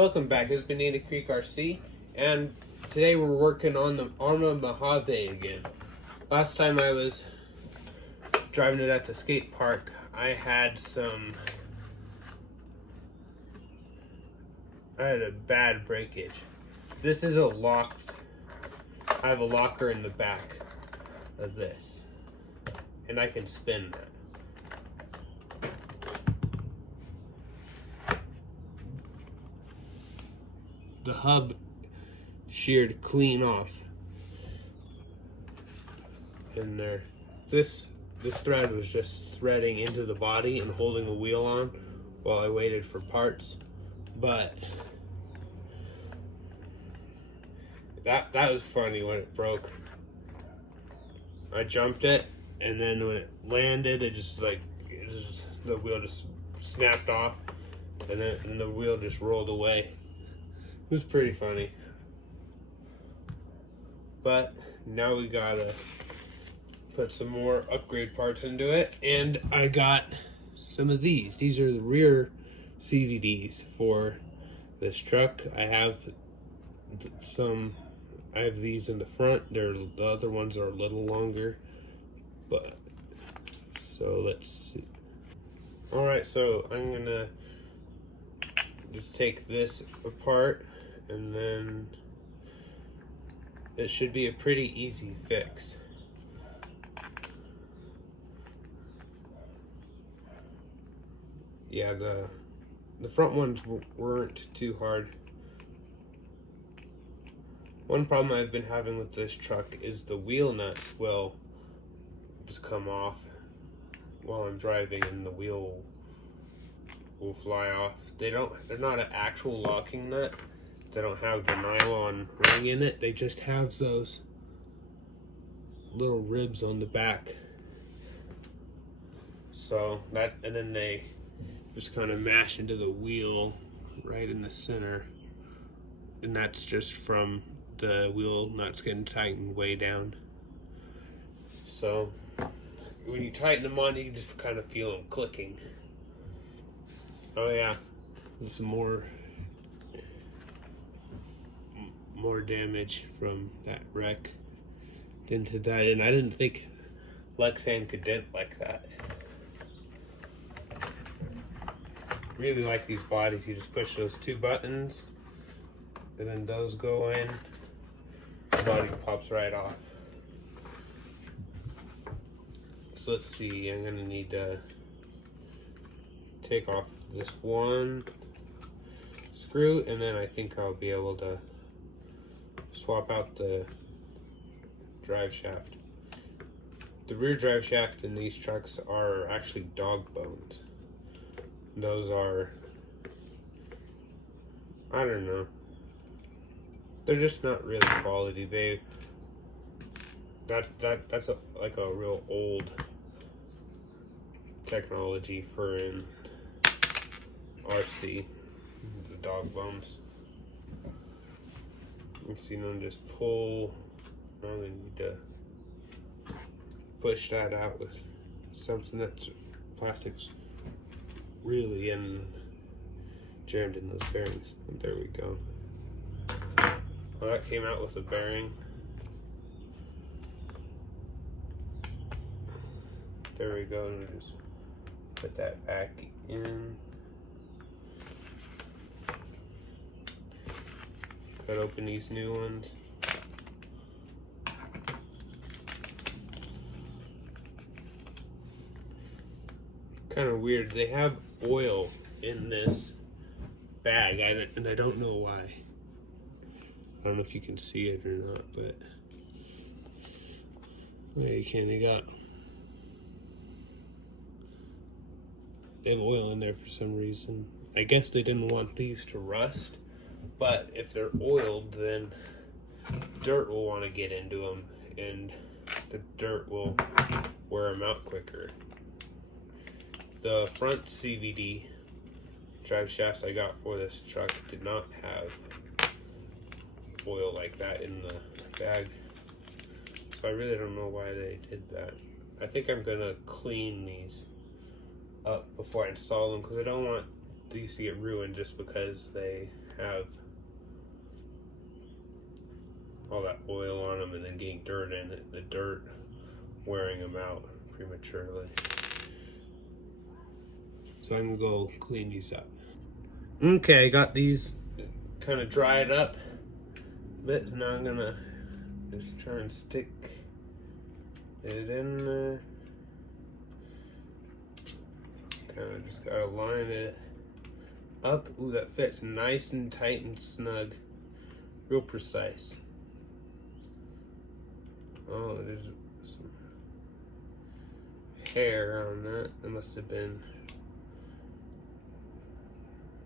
Welcome back. It's Bonita Creek RC, and today we're working on the Mojave again. Last time I was driving it at the skate park, I had a bad breakage. This is a locked, I have a locker in the back of this, and I can spin that. The hub sheared clean off in there. This thread was just threading into the body and holding the wheel on while I waited for parts, but that was funny when it broke. I jumped it, and then when it landed, the wheel just snapped off, and then the wheel just rolled away. It was pretty funny. But now we gotta put some more upgrade parts into it, and I got some of these. These are the rear CVDs for this truck. I have these in the front. The other ones are a little longer, but so let's see. All right, so I'm gonna just take this apart, and then it should be a pretty easy fix. Yeah, the front ones weren't too hard. One problem I've been having with this truck is the wheel nuts will just come off while I'm driving, and the wheel will fly off. They're not an actual locking nut. They don't have the nylon ring in it. They just have those little ribs on the back. So and then they just kind of mash into the wheel right in the center. And that's just from the wheel nuts getting tightened way down. So when you tighten them on, you can just kind of feel them clicking. Oh yeah, there's some more damage from that wreck. Dented that in. I didn't think Lexan could dent like that. Really like these bodies. You just push those two buttons, and then those go in. The body pops right off. So let's see. I'm gonna need to take off this one screw, and then I think I'll be able to swap out the drive shaft. The rear drive shaft in these trucks are actually dog bones. Those are, I don't know, they're just not really quality. That's like a real old technology for in RC, the dog bones. You see them just pull. Now they need to push that out with something that's plastic's really jammed in those bearings. And there we go. Well, that came out with a bearing. There we go. And we just put that back in. Cut open these new ones. Kind of weird. They have oil in this bag, and I don't know why. I don't know if you can see it or not, but yeah, you can. They have oil in there for some reason. I guess they didn't want these to rust. But if they're oiled, then dirt will want to get into them, and the dirt will wear them out quicker. The front CVD drive shafts I got for this truck did not have oil like that in the bag. So I really don't know why they did that. I think I'm gonna clean these up before I install them, because I don't want these get ruined just because they have all that oil on them and then getting dirt in it, the dirt wearing them out prematurely. So I'm gonna go clean these up. Okay, I got these kind of dried up a bit. Now I'm gonna just try and stick it in there. Kind of just gotta line it up. Ooh, that fits nice and tight and snug. Real precise. Oh, there's some hair on that. That must have been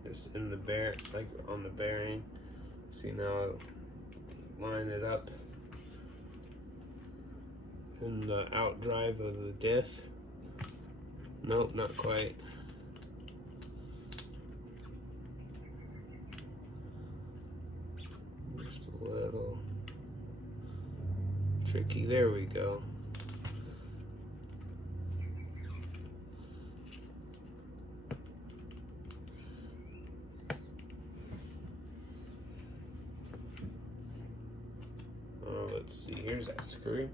just in the like on the bearing. See, now I'll line it up in the outdrive of the diff. Nope, not quite. Just a little tricky. There we go. Let's see, here's that screw.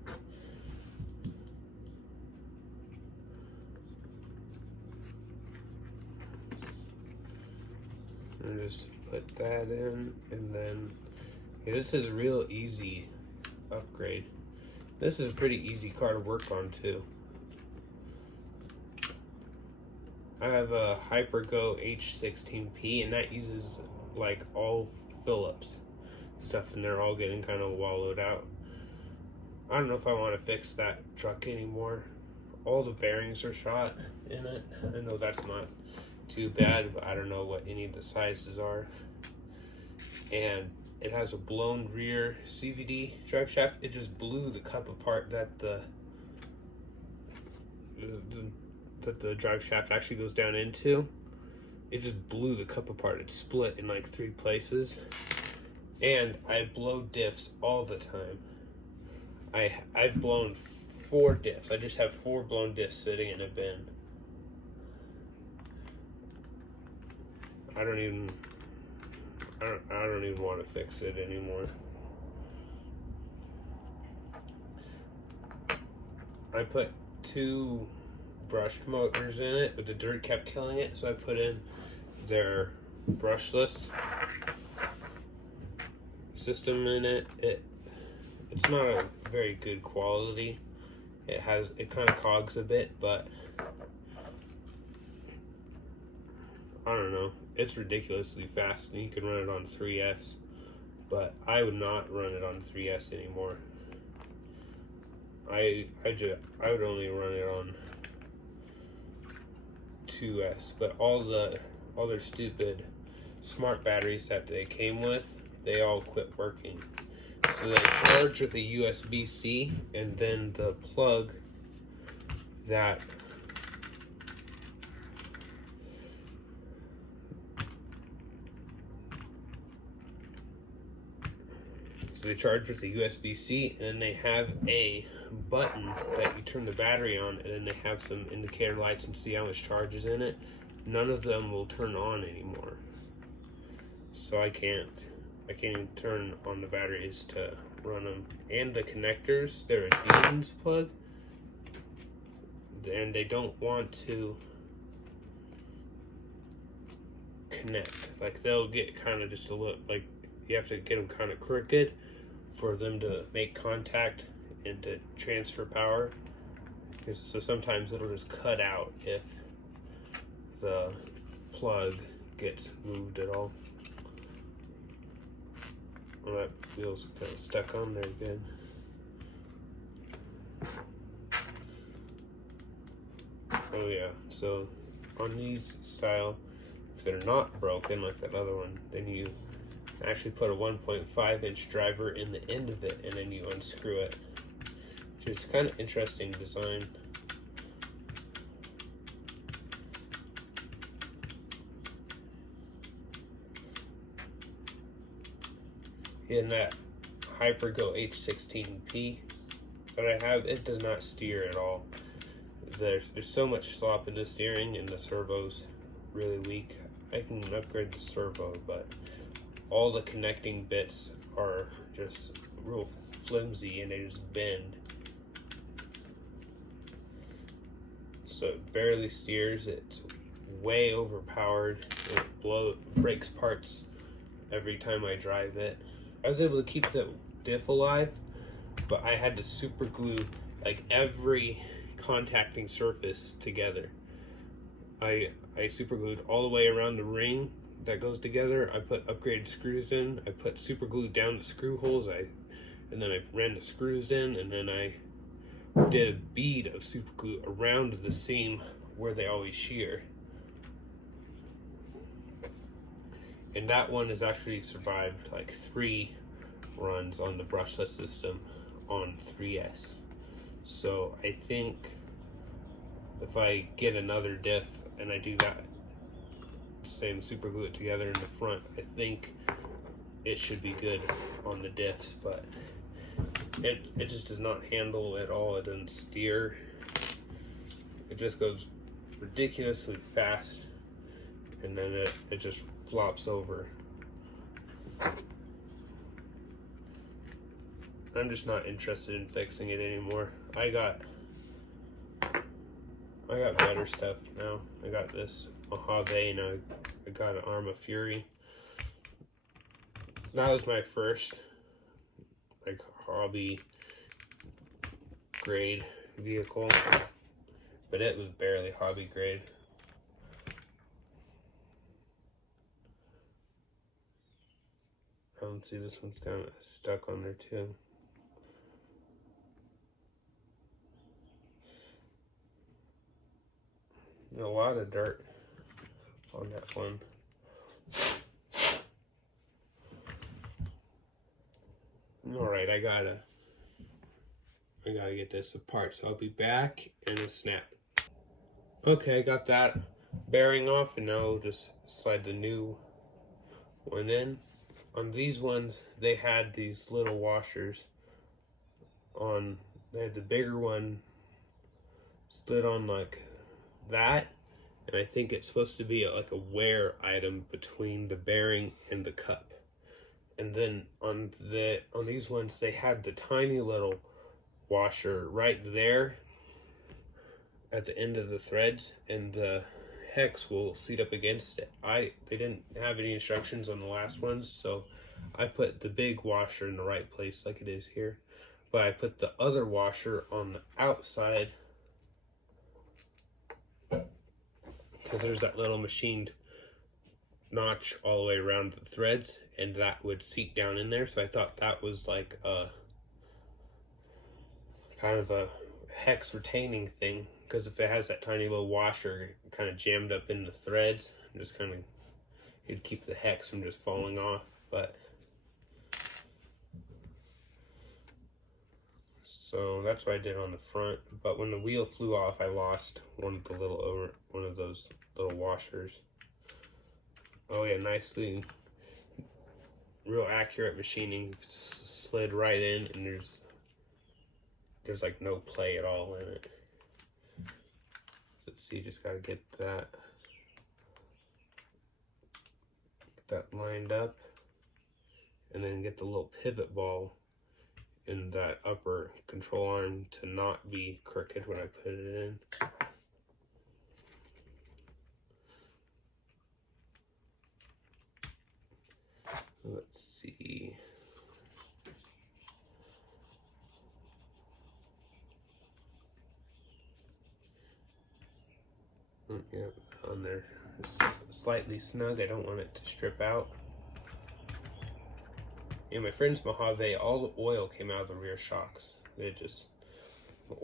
And just put that in, and then this is a real easy upgrade. This is a pretty easy car to work on too. I have a Hypergo H16P, and that uses like all Phillips stuff, and they're all getting kind of wallowed out. I don't know if I want to fix that truck anymore. All the bearings are shot in it. I know that's not too bad, but I don't know what any of the sizes are. And it has a blown rear CVD drive shaft. It just blew the cup apart that the drive shaft actually goes down into. It just blew the cup apart. It split in like 3 places. And I blow diffs all the time. I've blown 4 diffs. I just have 4 blown diffs sitting in a bin. I don't even want to fix it anymore. I put 2 brushed motors in it, but the dirt kept killing it, so I put in their brushless system in it. It's not a very good quality. It kind of cogs a bit, but I don't know. It's ridiculously fast, and you can run it on 3S, but I would not run it on 3S anymore. I would only run it on 2S, but all their stupid smart batteries that they came with, they all quit working. So they charge with a USB-C, and then the plug that they charge with the USB-C, and then they have a button that you turn the battery on, and then they have some indicator lights and see how much charge is in it. None of them will turn on anymore. So I can't even turn on the batteries to run them. And the connectors, they're a Dean's plug, and they don't want to connect. Like, they'll get kind of just a little, like, you have to get them kind of crooked for them to make contact and to transfer power. So sometimes it'll just cut out if the plug gets moved at all. Well, that feels kind of stuck on there again. Oh yeah, so on these style, if they're not broken like that other one, then you actually put a 1.5 inch driver in the end of it, and then you unscrew it. Which is kind of interesting design. In that Hypergo H16P that I have, it does not steer at all. There's so much slop in the steering, and the servo's really weak. I can upgrade the servo, but all the connecting bits are just real flimsy and they just bend. So it barely steers. It's way overpowered. It breaks parts every time I drive it. I was able to keep the diff alive, but I had to super glue like every contacting surface together. I super glued all the way around the ring that goes together. I put upgraded screws in. I put super glue down the screw holes. And then I ran the screws in, and then I did a bead of super glue around the seam where they always shear. And that one has actually survived like 3 runs on the brushless system on 3S. So I think if I get another diff and I do that same super glue it together in the front, I think it should be good on the diffs, but it just does not handle at all. It doesn't steer. It just goes ridiculously fast, and then it just flops over. I'm just not interested in fixing it anymore. I got better stuff now. I got this Mojave, and I got an Arm of Fury. That was my first like hobby grade vehicle, but it was barely hobby grade. I don't see, this one's kind of stuck on there too. A lot of dirt on that one. Alright, I gotta get this apart, so I'll be back in a snap. Okay, I got that bearing off, and now I'll just slide the new one in. On these ones, they had these little washers on. They had the bigger one slid on like that, and I think it's supposed to be like a wear item between the bearing and the cup. And then on these ones, they had the tiny little washer right there at the end of the threads, and the hex will seat up against it. They didn't have any instructions on the last ones, so I put the big washer in the right place like it is here, but I put the other washer on the outside because there's that little machined notch all the way around the threads, and that would seat down in there. So I thought that was like a kind of a hex retaining thing, because if it has that tiny little washer kind of jammed up in the threads, just kind of, it'd keep the hex from just falling off. But so that's what I did on the front. But when the wheel flew off, I lost one of those little washers. Oh yeah, nicely, real accurate machining, slid right in, and there's like no play at all in it. Let's see, just gotta get that lined up, and then get the little pivot ball in that upper control arm to not be crooked when I put it in. Let's see. Yeah, on there. It's slightly snug. I don't want it to strip out. Yeah, my friend's Mojave, all the oil came out of the rear shocks. The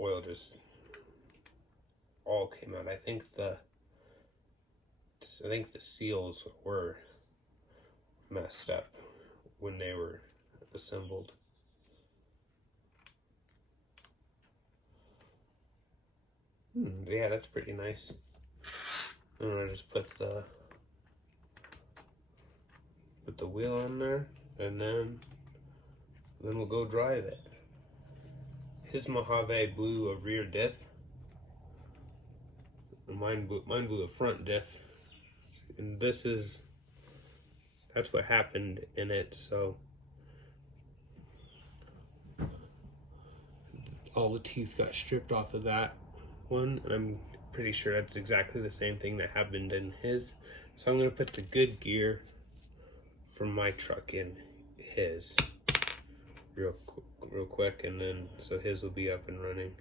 oil just all came out. I think the seals were messed up when they were assembled. Yeah, that's pretty nice. And I just put the wheel on there, and then we'll go drive it. His Mojave blew a rear diff, and mine blew a front diff. And that's what happened in it. So all the teeth got stripped off of that one, and I'm pretty sure that's exactly the same thing that happened in his. So I'm going to put the good gear from my truck in his real quick, and then so his will be up and running.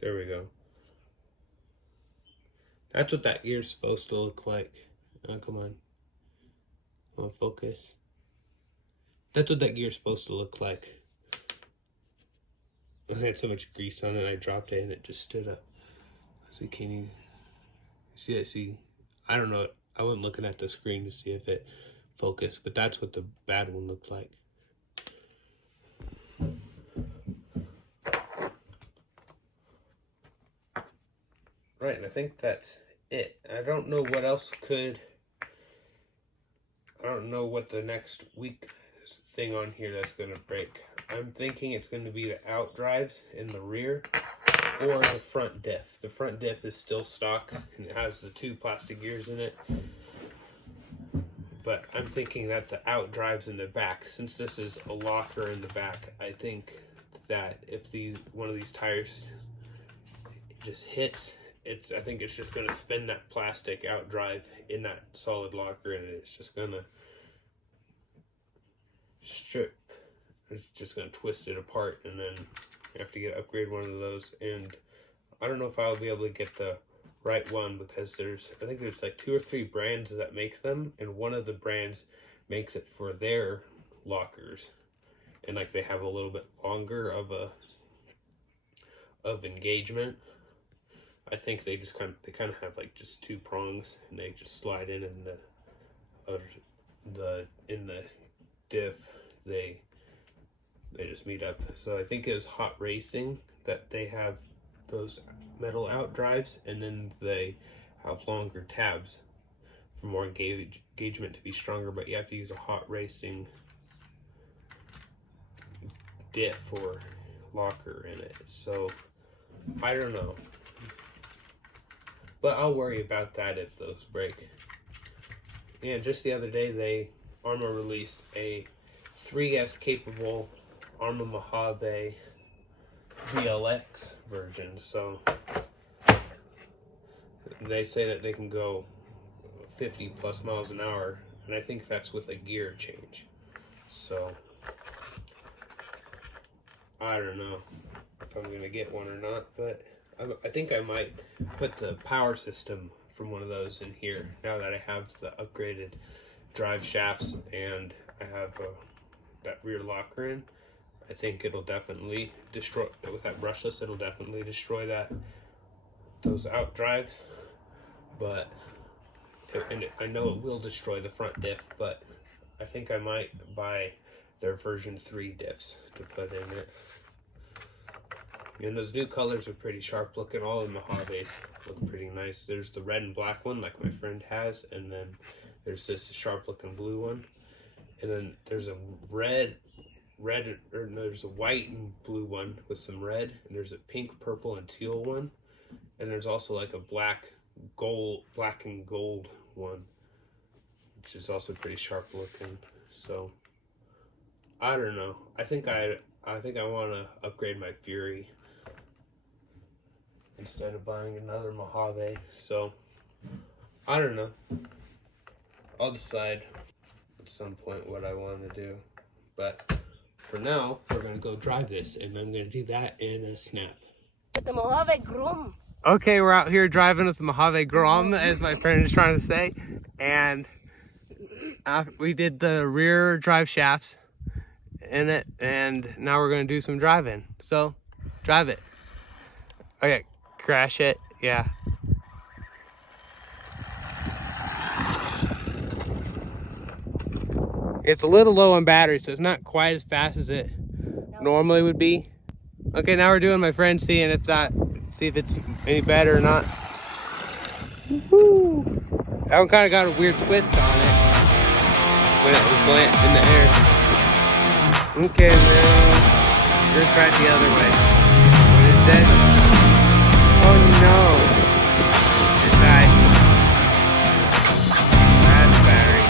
There we go. That's what that gear's supposed to look like. Oh, come on. Focus. That's what that gear's supposed to look like. I had so much grease on it, I dropped it and it just stood up. So can you see it? See, I don't know. I wasn't looking at the screen to see if it focused, but that's what the bad one looked like. Right, and I think that's it. I don't know what else I don't know what the next week thing on here that's going to break. I'm thinking it's going to be the out drives in the rear or the front diff. The front diff is still stock and it has the 2 plastic gears in it. But I'm thinking that the out drives in the back, since this is a locker in the back, I think that if one of these tires just hits, I think it's just going to spin that plastic out drive in that solid locker, and it's just going to strip. It's just going to twist it apart, and then you have to upgrade one of those. And I don't know if I'll be able to get the right one, because I think there's like 2 or 3 brands that make them, and one of the brands makes it for their lockers, and like they have a little bit longer of engagement. I think they just kind of have like just 2 prongs, and they just slide in the diff. They just meet up. So I think it was Hot Racing that they have those metal out drives, and then they have longer tabs for more engagement to be stronger, but you have to use a Hot Racing diff or locker in it. So I don't know. But I'll worry about that if those break. And just the other day, Arma released a 3S capable Arma Mojave VLX version. So they say that they can go 50 plus miles an hour, and I think that's with a gear change. So I don't know if I'm gonna get one or not, but I think I might put the power system from one of those in here now that I have the upgraded drive shafts and I have that rear locker in. I think it'll definitely destroy, with that brushless, it'll definitely destroy those out drives. But and I know it will destroy the front diff, but I think I might buy their version 3 diffs to put in it. And those new colors are pretty sharp looking. All the Mojaves look pretty nice. There's the red and black one like my friend has, and then there's this sharp looking blue one. And then there's a there's a white and blue one with some red, and there's a pink, purple, and teal one. And there's also like a black and gold one, which is also pretty sharp looking. So I don't know. I think I want to upgrade my Fury instead of buying another Mojave. So I don't know. I'll decide at some point what I want to do. But for now, we're going to go drive this, and I'm going to do that in a snap. The Mojave Grom. Okay, we're out here driving with the Mojave Grom, as my friend is trying to say. And we did the rear drive shafts in it, and now we're going to do some driving. So, drive it. Okay, crash it. Yeah. It's a little low on battery, so it's not quite as fast as it normally would be. Okay, now we're doing my friend, see if it's any better or not. Woo! That one kind of got a weird twist on it when it was in the air. Okay, man. We're gonna try it the other way. What is that? Oh no! It died. Bad battery.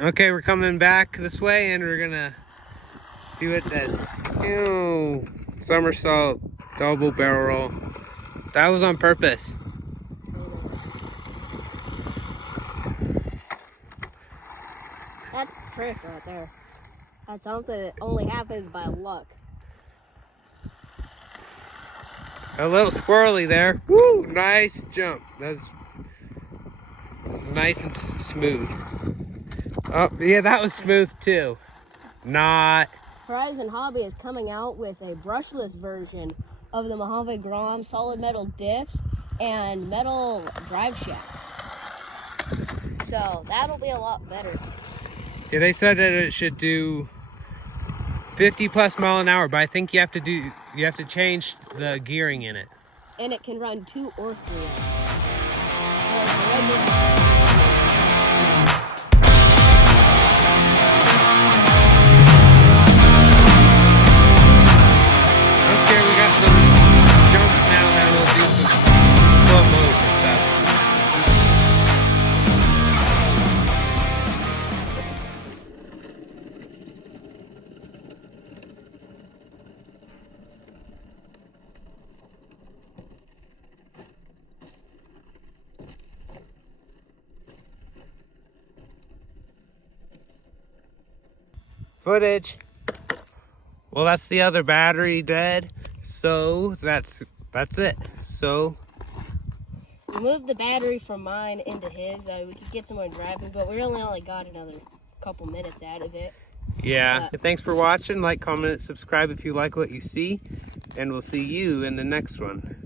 Okay, we're coming back this way and we're gonna see what it does. Ew, somersault, double barrel roll. That was on purpose. That's a trick right there. That's something that only happens by luck. A little squirrely there. Woo, nice jump. That's nice and smooth. Oh, yeah, that was smooth too. Not. Horizon Hobby is coming out with a brushless version of the Mojave Grom solid metal diffs and metal drive shafts. So that'll be a lot better. Yeah, they said that it should do 50 plus mile an hour, but I think you have to change the gearing in it. And it can run 2 or 3. Okay, we got some jumps now that will do some slow motion stuff. Footage. Well, that's the other battery dead. So that's it. So We moved the battery from mine into his. We could get someone driving, but we really only got another couple minutes out of it. yeah. Thanks for watching. Like, comment, subscribe if you like what you see, and we'll see you in the next one.